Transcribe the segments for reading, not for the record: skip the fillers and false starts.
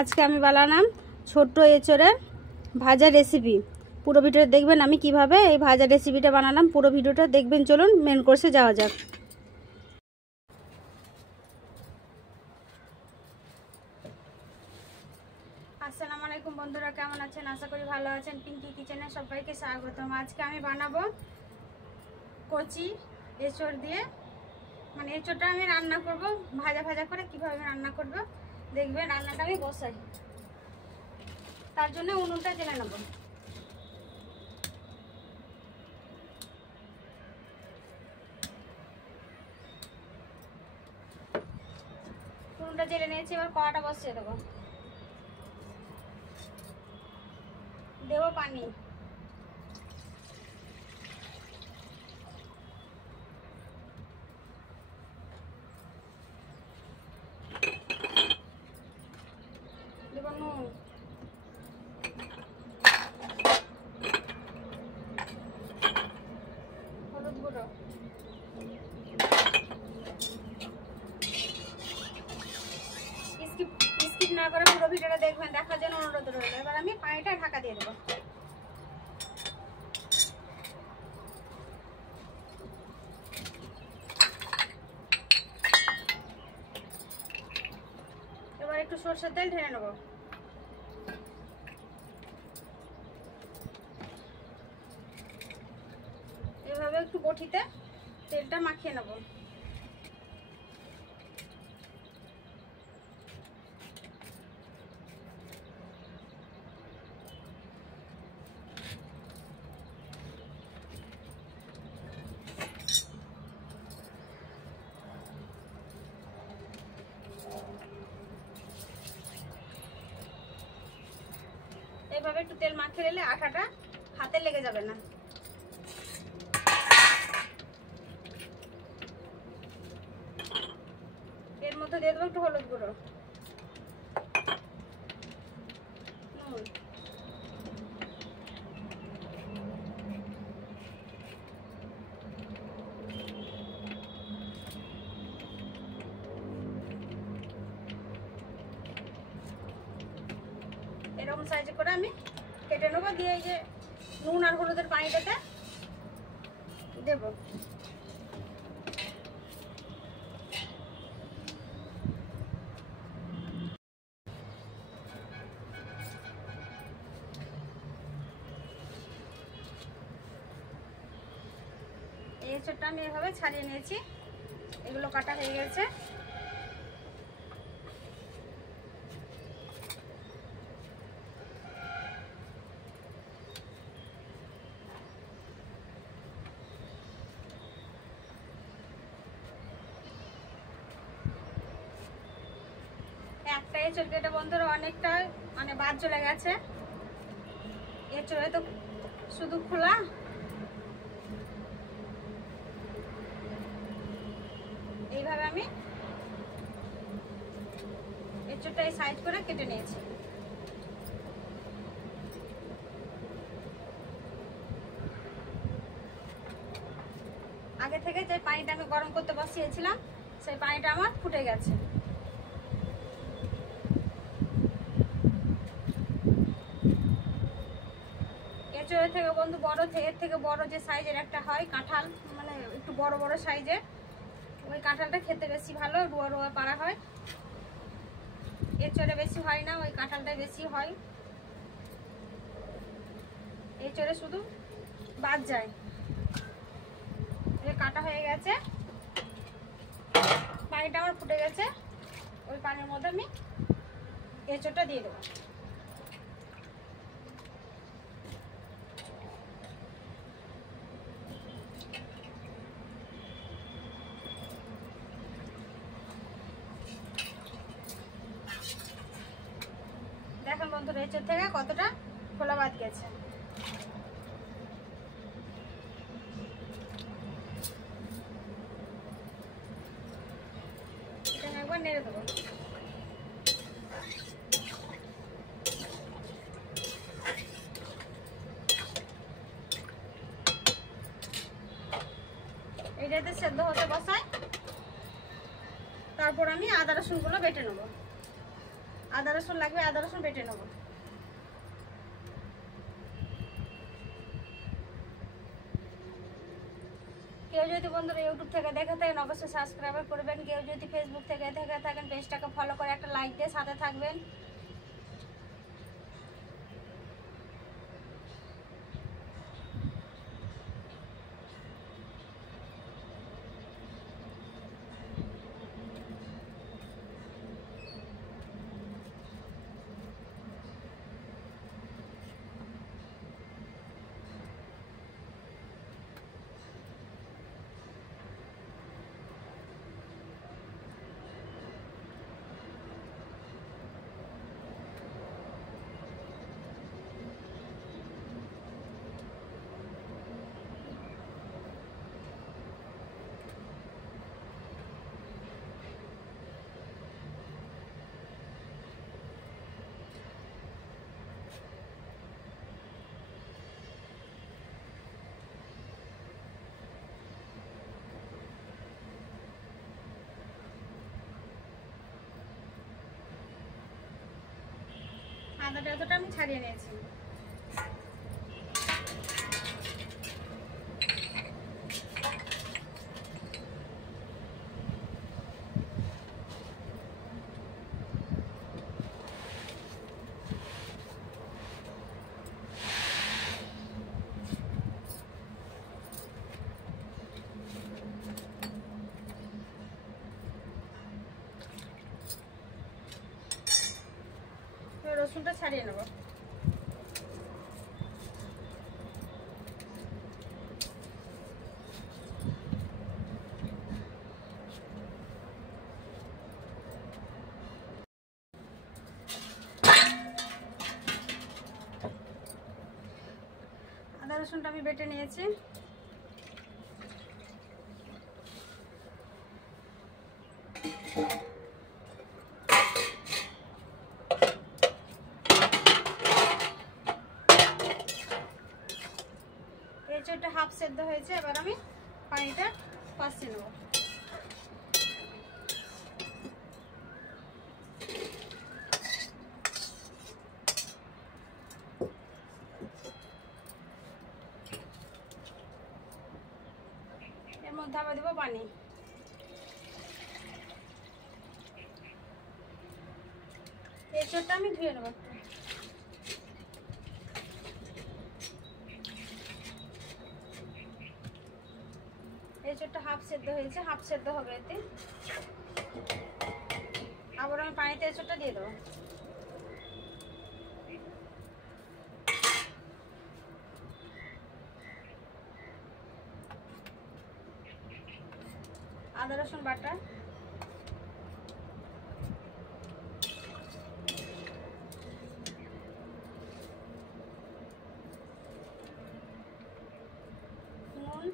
আজকে আমি বানালাম ছোট্ট এঁচোড়ের ভাজা রেসিপি। পুরো ভিডিওটা দেখবেন আমি কিভাবে এই ভাজা রেসিপিটা বানালাম। পুরো ভিডিওটা দেখবেন। চলুন মেন কোর্সে যাওয়া যাক। আসসালামু আলাইকুম বন্ধুরা, কেমন আছেন? আশা করি ভালো আছেন। পিঙ্কি কিচেনে সবাইকে স্বাগতম। আজকে আমি বানাবো কচি এঁচোড় দিয়ে, মানে এঁচোড়টা আমি রান্না করব ভাজা ভাজা করে। কিভাবে রান্না করব দেখবেন। রান্নাটা আমি বসাই, তার জন্য উনুনটা জেলে নেব। উনুনটা জেলে নিয়েছি, এবার কড়াটা বসিয়ে দেবো। দেবো পানি, দেবো নুন, হলুদ গুঁড়ো, স্কিপ না করে পুরো ভিডিওটা দেখবেন, দেখার জন্য অনুরোধ রইল। এবার আমি পানিটা ঢাকা দিয়ে দেবো। এবার একটু সরষের তেল ঢেলে নেবো। এভাবে একটু বটিতে তেলটা মাখিয়ে নেব। এভাবে একটু তেল মাখিয়ে নিলে আঠাটা হাতে লেগে যাবে না। এর মধ্যে দিয়ে দেবো একটু হলুদ গুঁড়ো, নুন, এরকম সাইজে করে আমি কেটে নেবো। দিয়ে এই যে নুন আর হলুদের পানিটাতে দেব। এই এঁচোড়টা আমি এভাবে ছাড়িয়ে নিয়েছি, এগুলো কাটা হয়ে গেছে। একটা এঁচোড় কেটে বন্ধুরা অনেকটা মানে বাদ চলে গেছে। এঁচোড়ে তো শুধু খোলা। এইভাবে আমি এঁচোড়টা এই সাইড করে কেটে নিয়েছি। আগে থেকে যে পানিটা আমি গরম করতে বসিয়েছিলাম সেই পানিটা আমার ফুটে গেছে। এঁচোড়ের থেকে বন্ধু এর থেকে বড় যে সাইজের একটা হয় কাঁঠাল, মানে একটু বড় বড় সাইজের, ওই কাঁঠালটা খেতে বেশি ভালো, রুয়া রুয়া পাড়া হয়। এঁচোড়ে বেশি হয় না, ওই কাঁঠালটাই বেশি হয়। এঁচোড়ে শুধু বাদ যায়। কাটা হয়ে গেছে, পানিটা আমার ফুটে গেছে। ওই পানির মধ্যে আমি এঁচোড়টা দিয়ে দেবো। দেখেন বন্ধুরা এঁচোড় থেকে কতটা খোলা বাদ গেছে। এটা একবার নেড়ে দেবো। এইটাতে সেদ্ধ হতে বসাই। তারপর আমি আদা রসুনগুলো বেটে নেব। আদা রসুন লাগবে, আদা রসুন বেটে নেব। কেউ যদি বন্ধুরা ইউটিউব থেকে দেখে থাকেন অবশ্যই সাবস্ক্রাইব করবেন, কেউ যদি ফেসবুক থেকে দেখে থাকেন পেজটাকে ফলো করে একটা লাইক দিয়ে সাথে থাকবেন। আদাটা এতটা আমি ছাড়িয়ে নিয়েছি। রসুনটা ছাড়িয়ে নেব। আদা রসুনটা আমি বেটে নিয়েছি। এঁচোড়টা হাফ সেদ্ধ হয়েছে, এবার আমি পানিটা পাশে নেব। এর মধ্যে আবার দেবো পানি। এঁচোড়টা আমি ধুয়ে নেব। এঁচোড়টা হাফ সেদ্ধ হয়েছে, হাফ সেদ্ধ হবে এতে। আবার আমি পানিতে এঁচোড়টা দিয়ে দেবো। আদা রসুন বাটা, নুন,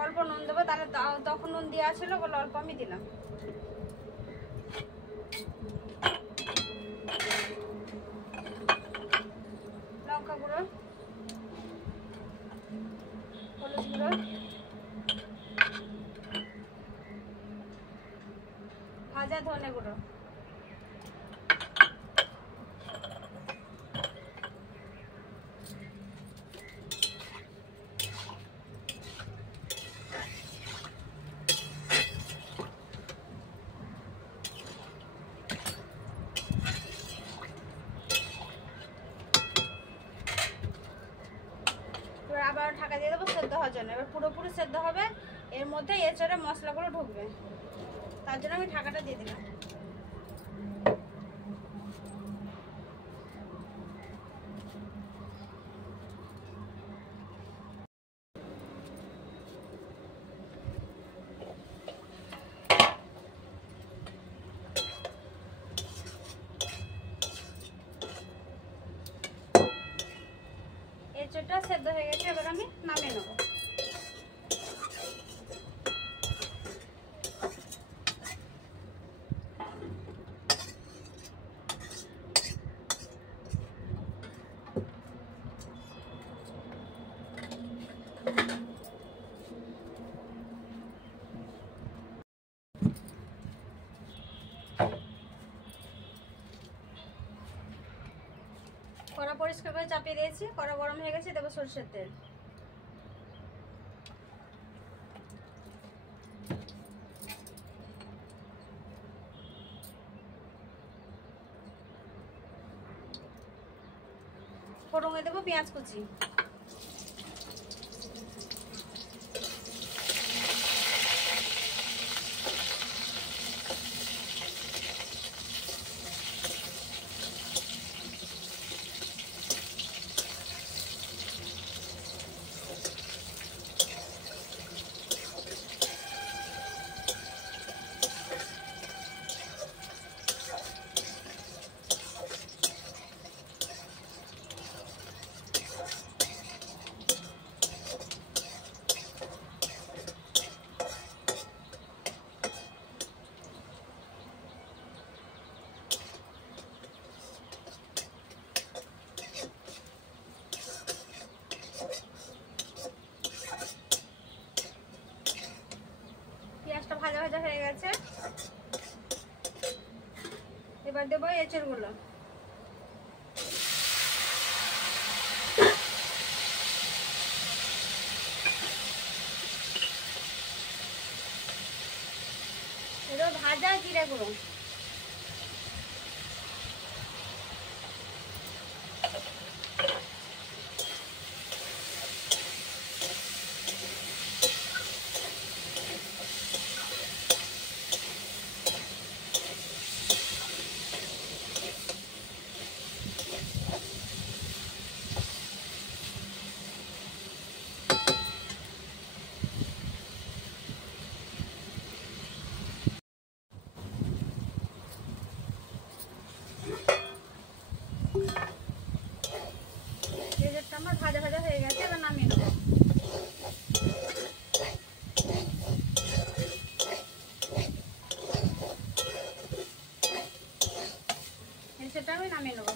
অল্প নুন দেবো, তাহলে তখন নুন দেওয়া ছিল বলে অল্প আমি দিলাম। লঙ্কা গুঁড়ো, হলুদ গুঁড়ো, ভাজা ধনে গুঁড়ো, আবার ঢাকা দিয়ে দেবো সেদ্ধ হওয়ার জন্য। এবার পুরোপুরি সেদ্ধ হবে, এর মধ্যে এঁচোড়ে মশলাগুলো ঢুকবে, তার জন্য আমি ঢাকাটা দিয়ে দিলাম। এঁচোড়টা সেদ্ধ হয়ে গেছে, এবার আমি নামিয়ে নেব। কড়া পরিষ্কার করে চাপিয়ে দিয়েছি, কড়া গরম হয়ে গেছে, দেবো সরষের তেল। ফোড়নে দেবো পেঁয়াজ কুচি। পেঁয়াজটা ভাজা ভাজা হয়ে গেছে, এবার দেবো এঁচড়গুলো। এবার ভাজা জিরে গুঁড়ো, এঁচড়টা আমার ভাজা ভাজা হয়ে গেছে, এবার নামিয়ে নেবো। এঁচড়টা আমি নামিয়ে নেবো।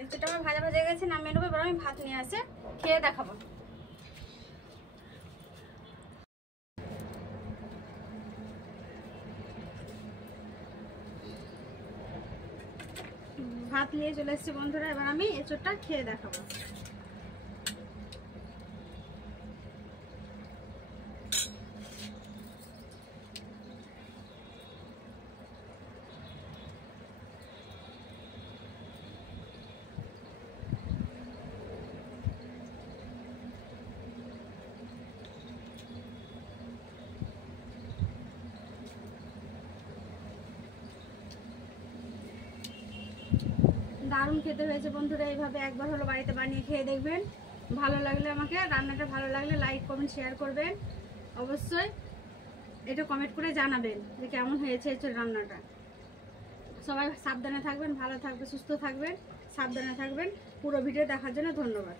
এঁচড়টা আমার ভাজা ভাজা গেছে, নামিয়ে নেবো। এবার আমি ভাত নিয়ে আসে খেয়ে দেখাবো। ভাত নিয়ে চলে এসেছি বন্ধুরা, এবার আমি এঁচড়টা খেয়ে দেখাবো। দারুণ খেতে হয়েছে বন্ধুরা, এইভাবে একবার হলো বাড়িতে বানিয়ে খেয়ে দেখবেন। ভালো লাগলে আমাকে, রান্নাটা ভালো লাগলে লাইক কমেন্ট শেয়ার করবেন। অবশ্যই এটা কমেন্ট করে জানাবেন যে কেমন হয়েছে এঁচড় রান্নাটা। সবাই সাবধানে থাকবেন, ভালো থাকবেন, সুস্থ থাকবেন, সাবধানে থাকবেন। পুরো ভিডিও দেখার জন্য ধন্যবাদ।